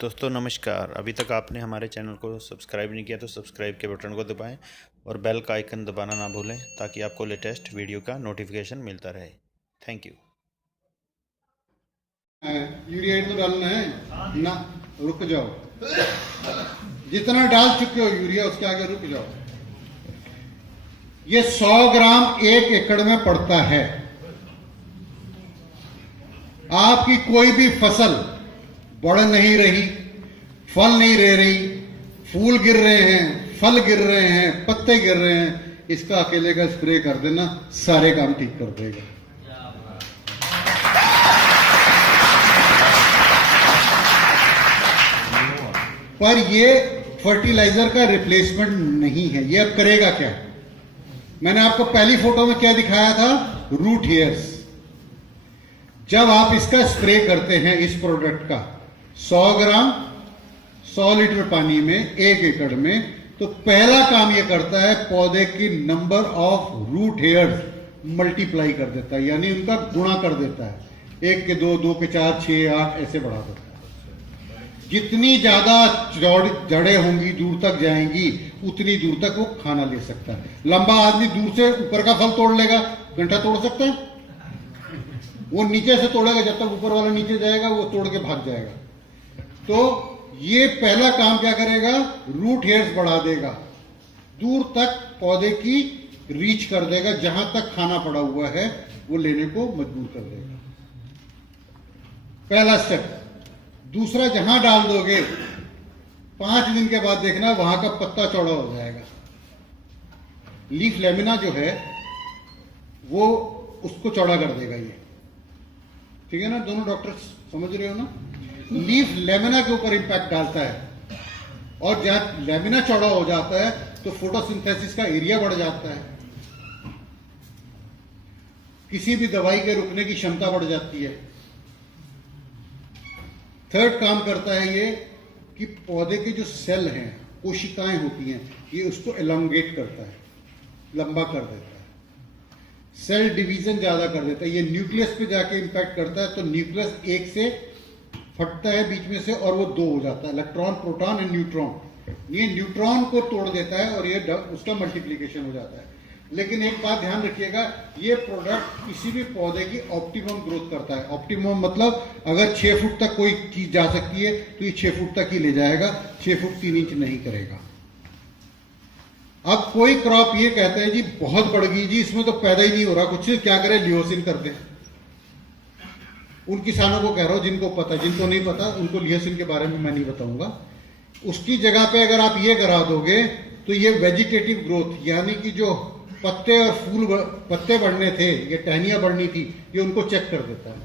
दोस्तों नमस्कार। अभी तक आपने हमारे चैनल को सब्सक्राइब नहीं किया तो सब्सक्राइब के बटन को दबाएं और बेल का आइकन दबाना ना भूलें ताकि आपको लेटेस्ट वीडियो का नोटिफिकेशन मिलता रहे। Thank you. यूरिया तो डालना है ना, रुक जाओ। जितना डाल चुके हो यूरिया उसके आगे रुक जाओ। ये 100 ग्राम 1 एकड़ में पड़ता है। आपकी कोई भी फसल बढ़ नहीं रही, फल नहीं रह रही, फूल गिर रहे हैं, फल गिर रहे हैं, पत्ते गिर रहे हैं, इसका अकेले का स्प्रे कर देना सारे काम ठीक कर देगा। पर ये फर्टिलाइजर का रिप्लेसमेंट नहीं है। ये अब करेगा क्या? मैंने आपको पहली फोटो में क्या दिखाया था? Root hairs. जब आप इसका स्प्रे करते हैं इस प्रोडक्ट का 100 ग्राम 100 लीटर पानी में 1 एकड़ में, तो पहला काम ये करता है पौधे की number of root hairs multiply कर देता है, यानी उनका गुणा कर देता है। 1 के 2, 2 के 4, 6, 8 ऐसे बढ़ा देता है। जितनी ज्यादा जड़ें होंगी, दूर तक जाएंगी, उतनी दूर तक वो खाना ले सकता है। लंबा आदमी दूर से ऊपर का फल तोड़ लेगा, डंठा तोड़ सकता है? वो नीचे से तोड़ेगा, जब तक ऊपर वाला नीचे जाएगा वो तोड़ के भाग जाएगा। तो ये पहला काम क्या करेगा? रूट हेयर्स बढ़ा देगा, दूर तक पौधे की रीच कर देगा, जहां तक खाना पड़ा हुआ है वो लेने को मजबूर कर देगा। पहला स्टेप। दूसरा, जहां डाल दोगे 5 दिन के बाद देखना वहां का पत्ता चौड़ा हो जाएगा। लीफ लेमिना जो है वो उसको चौड़ा कर देगा। ये ठीक है ना? दोनों डॉक्टर समझ रहे हो ना? लीफ लेमिना के ऊपर इंपैक्ट डालता है, और जहां लेमिना चौड़ा हो जाता है तो फोटोसिंथेसिस का एरिया बढ़ जाता है, किसी भी दवाई के रुकने की क्षमता बढ़ जाती है। थर्ड काम करता है ये कि पौधे के जो सेल हैं, कोशिकाएं होती हैं, ये उसको एलोंगेट करता है, लंबा कर देता है, सेल डिवीजन ज्यादा कर देता है। ये न्यूक्लियस पे जाके इंपैक्ट करता है, तो न्यूक्लियस 1 से फटता है बीच में से और वो 2 हो जाता है। Electron, proton and neutron. ये न्यूट्रॉन को तोड़ देता है और ये उसका मल्टीप्लीकेशन हो जाता है। लेकिन एक बात ध्यान रखिएगा, ये प्रोडक्ट किसी भी पौधे की ऑप्टिमम ग्रोथ करता है। ऑप्टिमम मतलब अगर 6 फुट तक कोई चीज जा सकती है तो ये 6 फुट तक ही ले जाएगा, 6 फुट 3 इंच नहीं करेगा। अब कोई क्रॉप ये कहते हैं जी बहुत बढ़ गई जी, इसमें तो पैदा ही नहीं हो रहा कुछ, क्या करें? लियोसिन कर दें। उन किसानों को कह रहा हूं जिनको पता, जिनको नहीं पता उनको लियोसिन के बारे में मैं नहीं बताऊंगा। उसकी जगह पे अगर आप ये करा दोगे तो ये वेजिटेटिव ग्रोथ, यानी कि जो पत्ते और फूल पत्ते बढ़ने थे, ये टहनियां बढ़नी थी, ये उनको चेक कर देता है।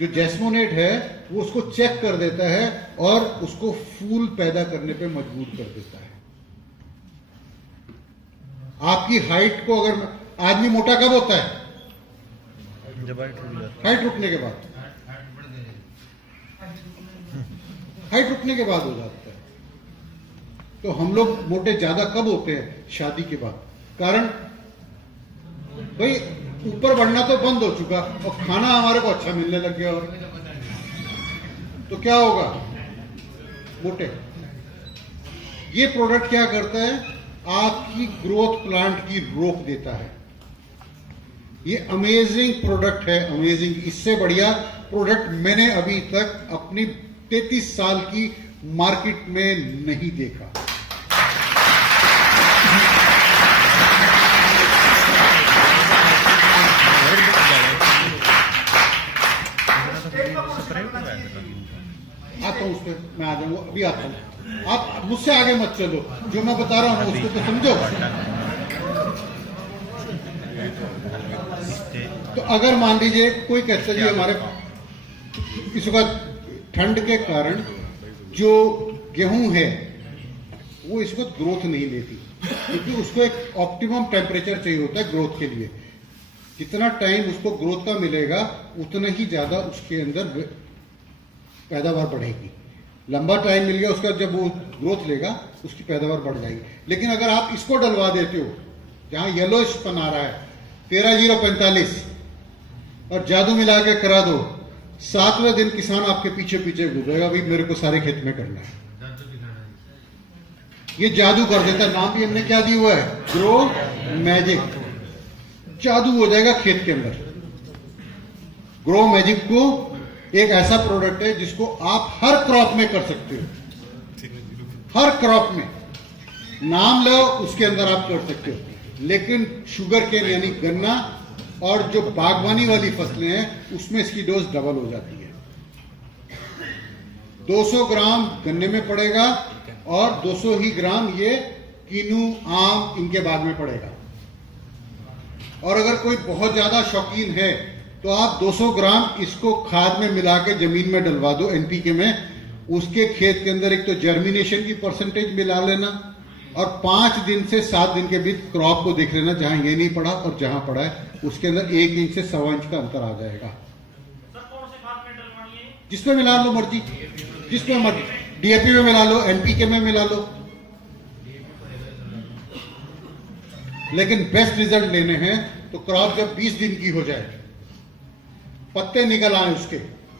जो जैस्मोनेट है वो उसको चेक कर देता है और उसको फूल पैदा करने पे मजबूर कर देता है। आपकी हाइट को, अगर आदमी मोटा कब होता है? हाइट रुकने के बाद। हाइट रुकने के बाद हो जाता है। तो हम लोग मोटे ज्यादा कब होते हैं? शादी के बाद। कारण भाई ऊपर बढ़ना तो बंद हो चुका और खाना हमारे को अच्छा मिलने लग गया, और तो क्या होगा? मोटे। ये प्रोडक्ट क्या करता है? आपकी ग्रोथ प्लांट की रोक देता है। ये अमेजिंग प्रोडक्ट है, अमेजिंग। इससे बढ़िया प्रोडक्ट मैंने अभी तक अपनी 33 साल की मार्केट में नहीं देखा। आता हूं उस पर, मैं आ जाऊंगा, अभी आता हूं। आप मुझसे आगे मत चलो, जो मैं बता रहा हूं उसको तो समझो। तो अगर मान लीजिए कोई कहता है जी हमारे इस वक्त ठंड के कारण जो गेहूं है वो इस वक्त ग्रोथ नहीं लेती, क्योंकि उसको एक ऑप्टिमम टेम्परेचर चाहिए होता है ग्रोथ के लिए। जितना टाइम उसको ग्रोथ का मिलेगा उतना ही ज्यादा उसके अंदर पैदावार बढ़ेगी। लंबा टाइम मिल गया उसका, जब वो ग्रोथ लेगा उसकी पैदावार बढ़ जाएगी। लेकिन अगर आप इसको डलवा देते हो जहां येलोइशपन आ रहा है 13-0-45 और जादू मिला के करा दो 7वें दिन किसान आपके पीछे पीछे घूमेगा, भाई मेरे को सारे खेत में करना है। ये जादू कर देता है। नाम भी हमने क्या दिया हुआ है? Grow magic. जादू हो जाएगा खेत के अंदर। ग्रो मैजिक को एक ऐसा प्रोडक्ट है जिसको आप हर क्रॉप में कर सकते हो। हर क्रॉप में नाम लो, उसके अंदर आप कर सकते हो। लेकिन शुगर केन यानी गन्ना और जो बागवानी वाली फसलें हैं उसमें इसकी डोज डबल हो जाती है। 200 ग्राम गन्ने में पड़ेगा और 200 ही ग्राम ये कीनू, आम, इनके बाग में पड़ेगा। और अगर कोई बहुत ज्यादा शौकीन है तो आप 200 ग्राम इसको खाद में मिला के जमीन में डलवा दो, एनपीके में। उसके खेत के अंदर एक तो जर्मिनेशन की परसेंटेज मिला लेना और 5 दिन से 7 दिन के बीच क्रॉप को देख लेना, जहां ये नहीं पड़ा और जहां पड़ा है उसके अंदर 1 इंच से 1.25 इंच का अंतर आ जाएगा। जिसमें मिला लो मर्जी, जिसमें मर्जी, डीएपी में मिला लो, एनपीके में मिला लो, लेकिन बेस्ट रिजल्ट लेने हैं तो क्रॉप जब 20 दिन की हो जाए, पत्ते निकल आए उसके,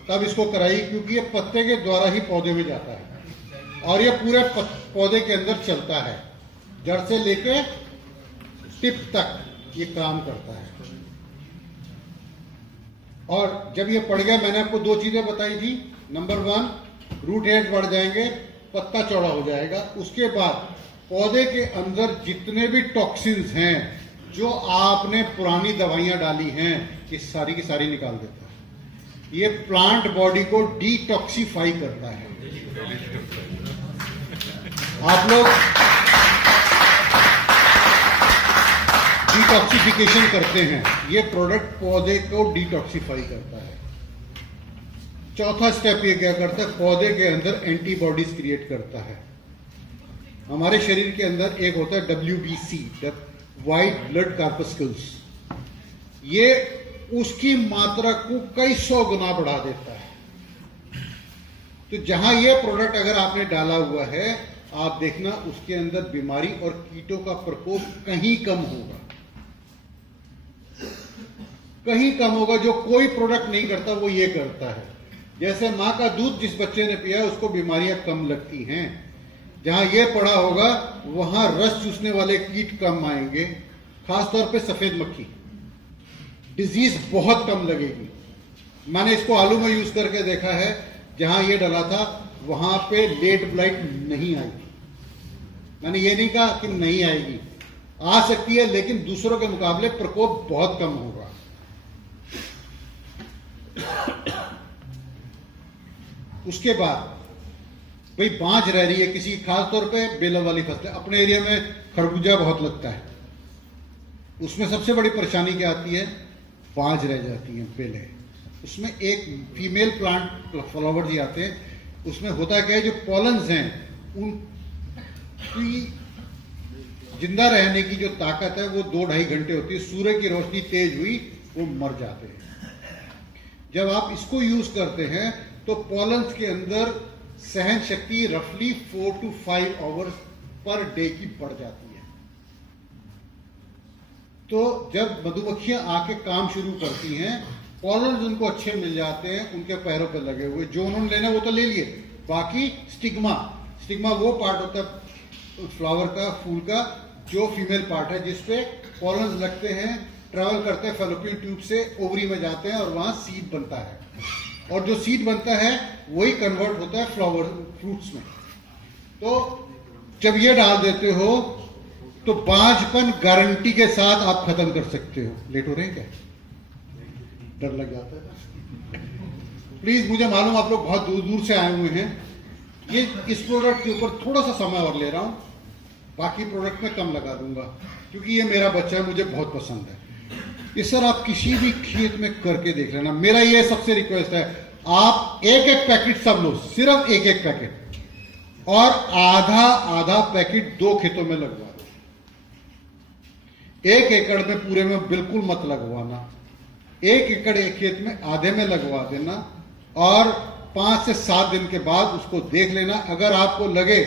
तब इसको कराइए, क्योंकि ये पत्ते के द्वारा ही पौधे में जाता है और ये पूरे पौधे के अंदर चलता है, जड़ से लेके टिप तक ये काम करता है। और जब ये पड़ गया, मैंने आपको 2 चीजें बताई थी। नंबर 1, रूट हेयर बढ़ जाएंगे, पत्ता चौड़ा हो जाएगा। उसके बाद पौधे के अंदर जितने भी टॉक्सिन्स हैं जो आपने पुरानी दवाइयां डाली हैं, ये सारी की सारी निकाल देता है। ये प्लांट बॉडी को डिटॉक्सिफाई करता है। आप लोग डिटॉक्सिफिकेशन करते हैं, ये प्रोडक्ट पौधे को डिटॉक्सिफाई करता है। चौथा स्टेप ये क्या करता है? पौधे के अंदर एंटीबॉडीज क्रिएट करता है। हमारे शरीर के अंदर एक होता है WBC, व्हाइट ब्लड कॉर्पस्कल्स। ये उसकी मात्रा को कई 100 गुना बढ़ा देता है। तो जहां ये प्रोडक्ट अगर आपने डाला हुआ है, आप देखना उसके अंदर बीमारी और कीटों का प्रकोप कहीं कम होगा, कहीं कम होगा। जो कोई प्रोडक्ट नहीं करता वो ये करता है। जैसे मां का दूध जिस बच्चे ने पिया उसको बीमारियां कम लगती हैं, जहां ये पड़ा होगा वहां रस चूसने वाले कीट कम आएंगे, खासतौर पे सफेद मक्खी, डिजीज बहुत कम लगेगी। मैंने इसको आलू में यूज करके देखा है, जहां ये डला था वहां पे लेट ब्लाइट नहीं आएगी। मैंने ये नहीं कहा कि नहीं आएगी, आ सकती है, लेकिन दूसरों के मुकाबले प्रकोप बहुत कम होगा। उसके बाद भाई बांझ रह रही है किसी, खासतौर पे बेलर वाली फसलें। अपने एरिया में खरबूजा बहुत लगता है, उसमें सबसे बड़ी परेशानी क्या आती है? बांझ रह जाती है बेलें। उसमें एक फीमेल प्लांट फ्लावर जी आते हैं, उसमें होता क्या है, जो पॉलन्स हैं उनकी जिंदा रहने की जो ताकत है वो 2-2.5 घंटे होती है। सूर्य की रोशनी तेज हुई वो मर जाते हैं। जब आप इसको यूज करते हैं तो पॉलन्स के अंदर सहन शक्ति रफली 4 to 5 आवर्स पर डे की बढ़ जाती है। तो जब मधुमक्खियां आके काम शुरू करती हैं, पॉलन्स उनको अच्छे मिल जाते हैं, उनके पैरों पे लगे हुए, जो उन्होंने लेना वो तो ले लिए, बाकी स्टिग्मा वो पार्ट होता है फ्लावर का, फूल का, जो फीमेल पार्ट है जिसपे पॉलन्स लगते हैं, ट्रेवल करते हैं फैलोपियन ट्यूब से, ओवरी में जाते हैं और वहां सीड बनता है, और जो सीड बनता है वही कन्वर्ट होता है फ्लावर फ्रूट्स में। तो जब ये डाल देते हो तो बांझपन गारंटी के साथ आप खत्म कर सकते हो। लेट हो रहे हैं क्या? डर लग जाता है। प्लीज, मुझे मालूम आप लोग बहुत दूर दूर से आए हुए हैं, ये इस प्रोडक्ट के ऊपर थोड़ा सा समय और ले रहा हूं, बाकी प्रोडक्ट में कम लगा दूंगा, क्योंकि ये मेरा बच्चा है, मुझे बहुत पसंद है। ये सर आप किसी भी खेत में करके देख लेना। मेरा ये सबसे रिक्वेस्ट है, आप एक पैकेट सब लो, सिर्फ एक पैकेट, और आधा पैकेट 2 खेतों में लगवा दो। 1 एकड़ में पूरे में बिल्कुल मत लगवाना, 1 एकड़ एक खेत में आधे में लगवा देना, और 5 से 7 दिन के बाद उसको देख लेना। अगर आपको लगे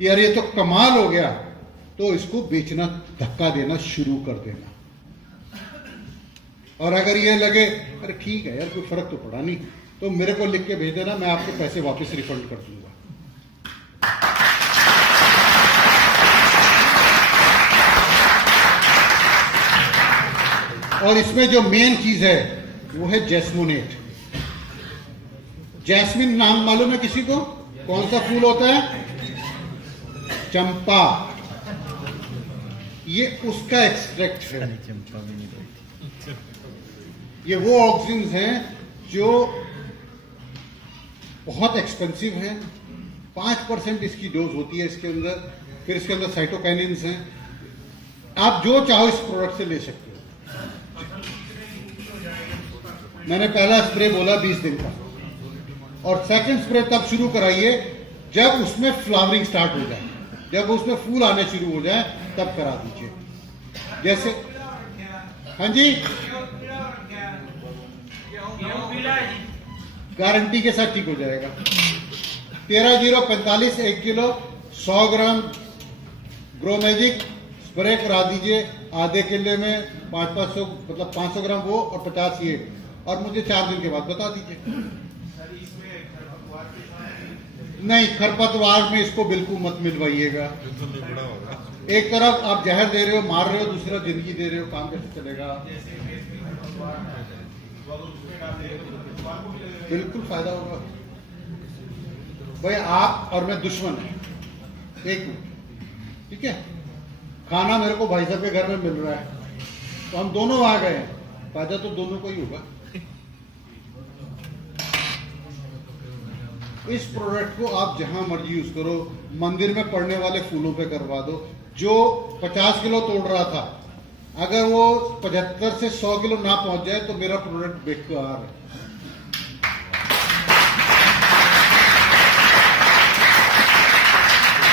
यार ये तो कमाल हो गया, तो इसको बेचना, धक्का देना शुरू कर देना। और अगर ये लगे अरे ठीक है यार कोई फर्क तो पड़ा नहीं, तो मेरे को लिख के भेज देना, मैं आपके पैसे वापस रिफंड कर दूंगा। और इसमें जो मेन चीज है वो है जैस्मिनेट। जैस्मिन नाम मालूम है किसी को? कौन सा फूल होता है? चंपा। ये उसका एक्सट्रैक्ट है। ये वो ऑक्सीजन हैं जो बहुत एक्सपेंसिव है। 5% इसकी डोज होती है इसके अंदर। फिर इसके अंदर साइटोकाइनिन्स हैं। आप जो चाहो इस प्रोडक्ट से ले सकते हो। मैंने पहला स्प्रे बोला 20 दिन का, और सेकंड स्प्रे तब शुरू कराइए जब उसमें फ्लावरिंग स्टार्ट हो जाए, जब उसमें फूल आने शुरू हो जाए तब करा दीजिए। जैसे हाँ जी, गारंटी के साथ ठीक हो जाएगा। 13-0-45 1 किलो 100 ग्राम ग्रोमैजिक स्प्रे करा दीजिए। आधे किले में 500 मतलब 500 ग्राम वो और 50 ये, और मुझे 4 दिन के बाद बता दीजिए। नहीं, खरपतवार में इसको बिल्कुल मत मिलवाइएगा। एक तरफ आप जहर दे रहे हो, मार रहे हो, दूसरी तरफ जिंदगी दे रहे हो, काम कैसे चलेगा? बिल्कुल फायदा होगा भाई। आप और मैं दुश्मन है, एक मिनट, ठीक है? खाना मेरे को भाई साहब के घर में मिल रहा है, तो हम दोनों आ गए, फायदा तो दोनों को ही होगा। इस प्रोडक्ट को आप जहां मर्जी यूज करो। मंदिर में पड़ने वाले फूलों पे करवा दो। जो 50 किलो तोड़ रहा था, अगर वो 75 से 100 किलो ना पहुंच जाए तो मेरा प्रोडक्ट बेकार है।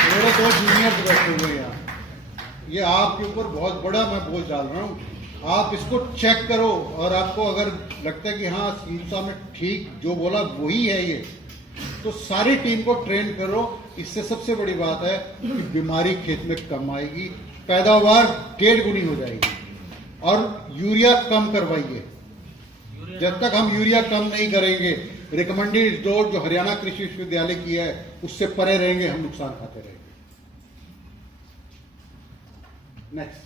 मेरे 2 जूनियर बैठे हुए यार, ये आपके ऊपर बहुत बड़ा मैं बोझ डाल रहा हूँ। आप इसको चेक करो, और आपको अगर लगता है कि हाँ सीसा में ठीक जो बोला वही है ये, तो सारी टीम को ट्रेन करो। इससे सबसे बड़ी बात है कि बीमारी खेत में कम आएगी, पैदावार 1.5 गुनी हो जाएगी। और यूरिया कम करवाइए। जब तक हम यूरिया कम नहीं करेंगे, रिकमेंडेड डोज जो हरियाणा कृषि विश्वविद्यालय की है उससे परे रहेंगे, हम नुकसान खाते रहेंगे। नेक्स्ट।